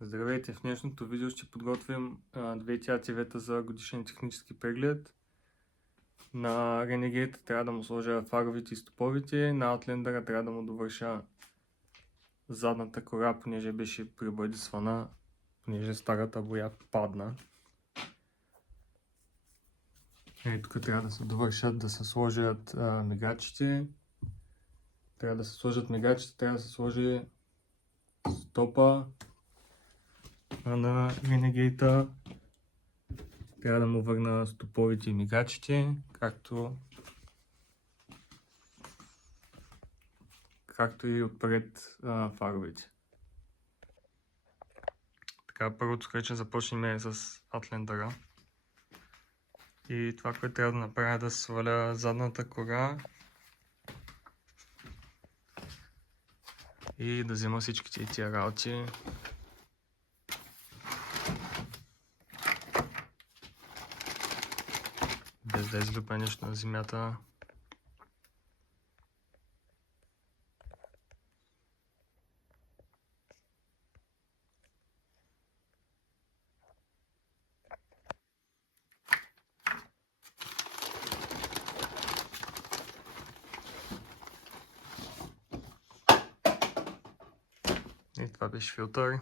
Здравейте! В днешното видео ще подготвим двете ATV-та за годишен технически преглед. На Renegade трябва да му сложа фаровите и стоповите, на Outlander трябва да му довърша задната кора, понеже беше прибойдисвана, понеже старата боя падна. Тук трябва да се довършат, да се сложат мигачите. Трябва да се сложат мигачите, трябва да се сложи стопа на Renegade. Трябва да му върна стоповите и мигачите, както и отпред фаровите. Така, първото, което ще започнем с Outlander. И това, което трябва да направя е да сваля задната кора и да взема всичките тия работи. Без да излюпя нещо на земята. И това беше филтър.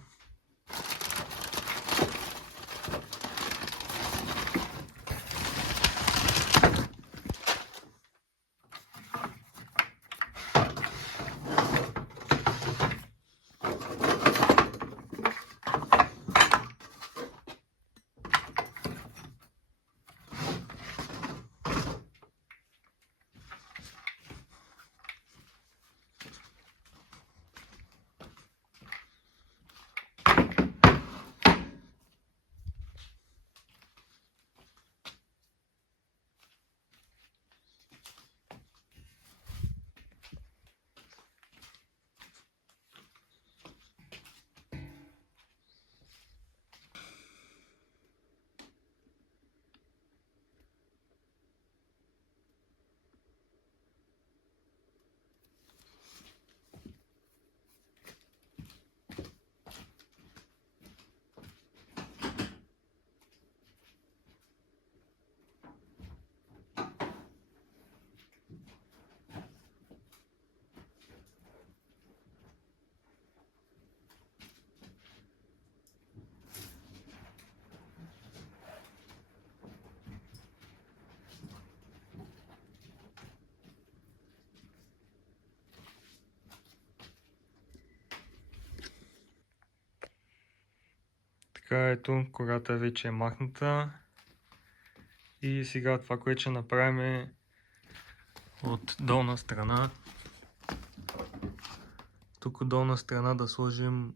Така, ето, кората вече е махната. И сега това, което ще направим е от долна страна. Тук от долна страна да сложим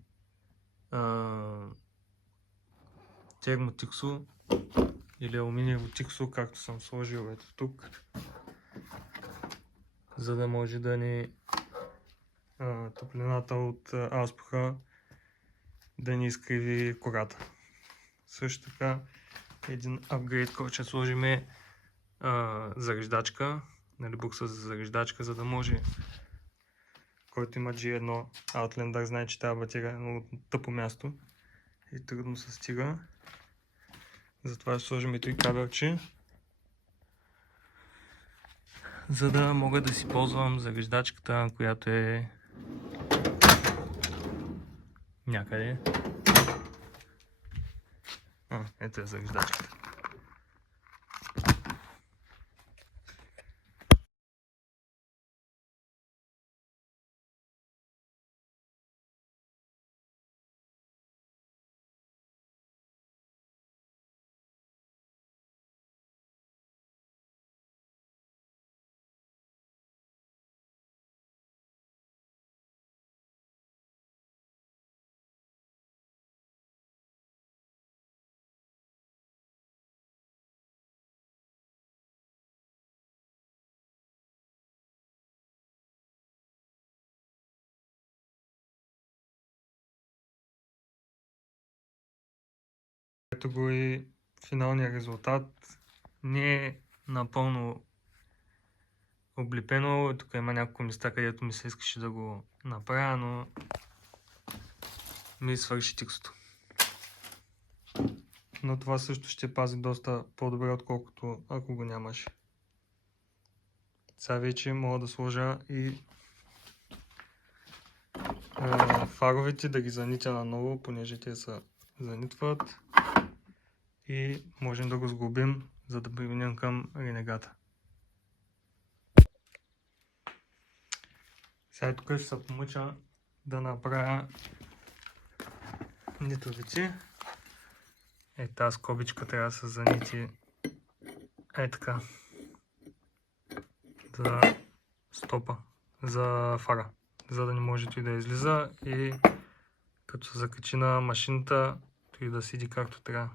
термотиксо или алуминиево тиксо, както съм сложил ето тук, за да може да ни топлината от ауспуха да ни изкриви кората. Също така един апгрейд, който ще сложим е зареждачка, нали, букса за зареждачка, за да може, който има G1 Outlander, знае, че тази батерия е много тъпо място и трудно се стига. Затова ще сложим и кабелче, за да мога да си ползвам зареждачката, която е някъде. Ето е зареждачката. Ето го и финалния резултат. Не е напълно облепено. Тук има няколко места, където ми се искаше да го направя, но ми свърши тиксото. но това също ще пази доста по-добре, отколкото ако го нямаш. Сега вече мога да сложа и фаровете, да ги занитя наново, понеже те се занитват, и можем да го сглобим, за да преминем към ренегата. Сега тук ще се помъча да направя нитовици. Тази скобичка трябва да се занити така за стопа, за фара, за да не може той да излиза и като се закачи на машината, той да седи както трябва.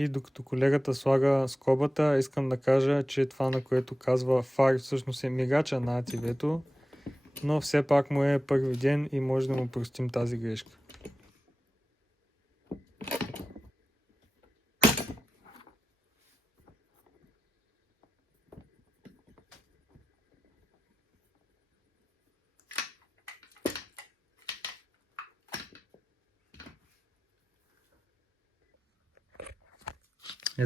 И докато колегата слага скобата, искам да кажа, че това, на което казва фар, всъщност е мигача на АТВ-то, но все пак му е първи ден и може да му простим тази грешка.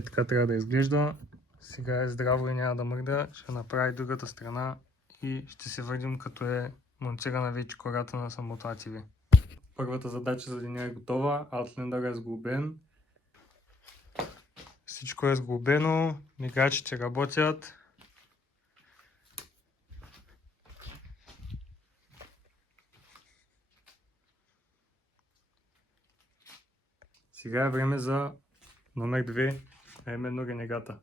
Така трябва да изглежда. Сега е здраво и няма да мърда. Ще направи другата страна и ще се върнем, като е монтирана вече кората на самото АТВ. Първата задача за деня е готова. Outlander е сглобен. Всичко е сглобено. Мигачите работят. Сега е време за номер 2, а именно ренегата.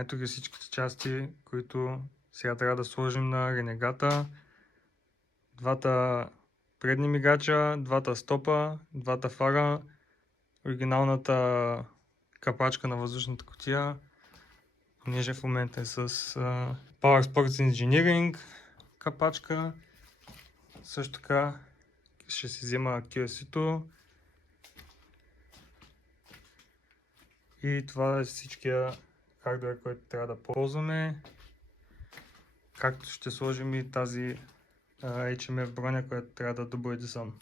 Ето ги всичките части, които сега трябва да сложим на ренегата. Двата предни мигача, двата стопа, двата фара, оригиналната капачка на въздушната кутия, понеже в момента е с Power Sports Engineering капачка. Също така ще си взема QSI-то. И това е всичкия хардуер, който трябва да ползваме. Както ще сложим и тази HMF броня, която трябва да добоедисам.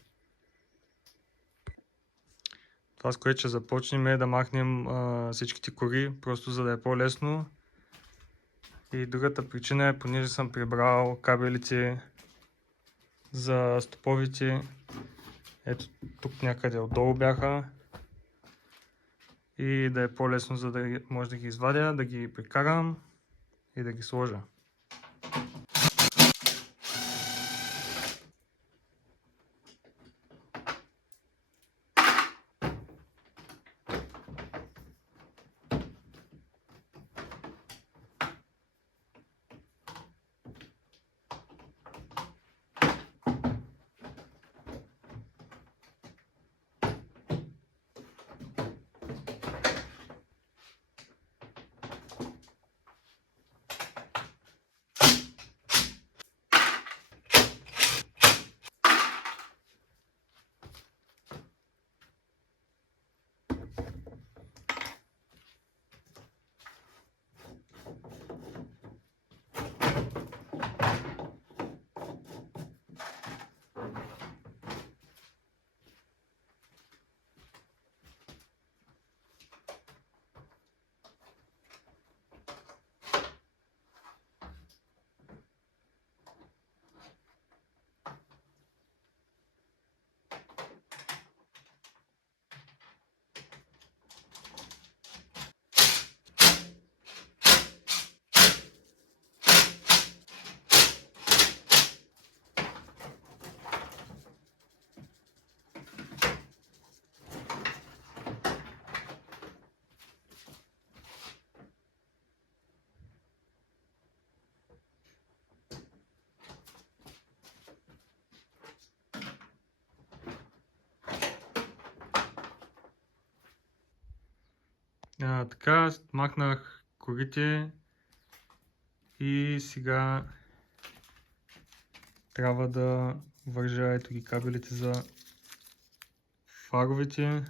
Това, с което ще започнем, е да махнем всичките кори, просто за да е по-лесно. И другата причина е, понеже съм прибрал кабелите за стоповите. Ето тук някъде отдолу бяха. И да е по-лесно, за да може да ги извадя, да ги прикарам и да ги сложа. Така, махнах корите и сега трябва да вържа ето ги кабелите за фаровете.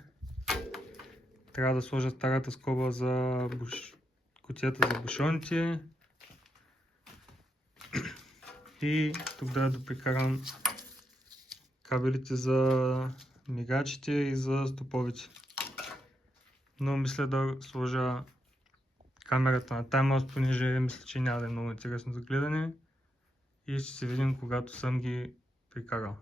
Трябва да сложа старата скоба за кутията за бушоните. И тук да доприкарам кабелите за мигачите и за стоповите. Но мисля да сложа камерата на таймлапс, понеже мисля, че няма да е много интересно за гледане. И ще се видим, когато съм ги прикарал.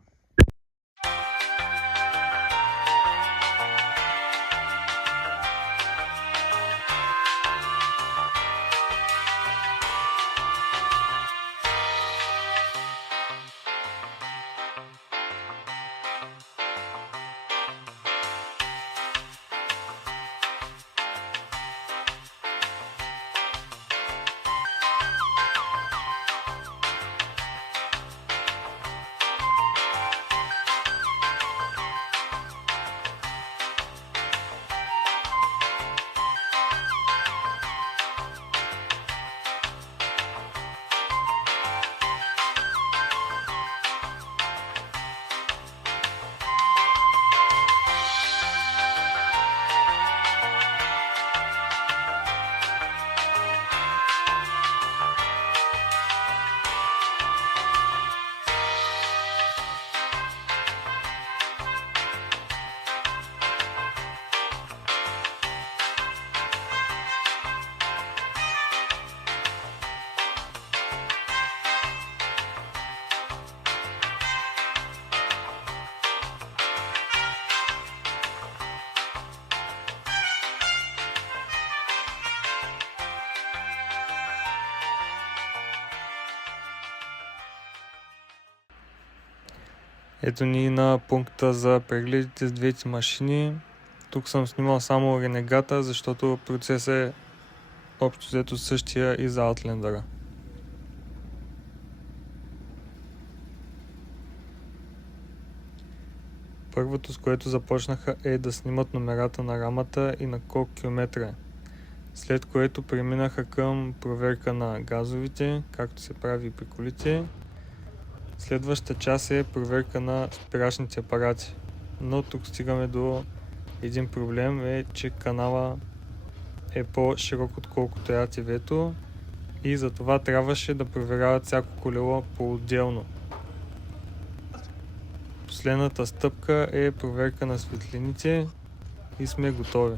Ето ни на пункта за прегледите с двете машини. Тук съм снимал само Ренегата, защото процесът е общо взето същия и за Outlander-а. Първото, с което започнаха, е да снимат номерата на рамата и на колко километра е. След което преминаха към проверка на газовите, както се прави при колите. Следващата част е проверка на спирачните апарати. Но тук стигаме до един проблем, е, че канала е по-широк отколкото е ATV-то и затова трябваше да проверяват всяко колело по-отделно. Последната стъпка е проверка на светлините и сме готови.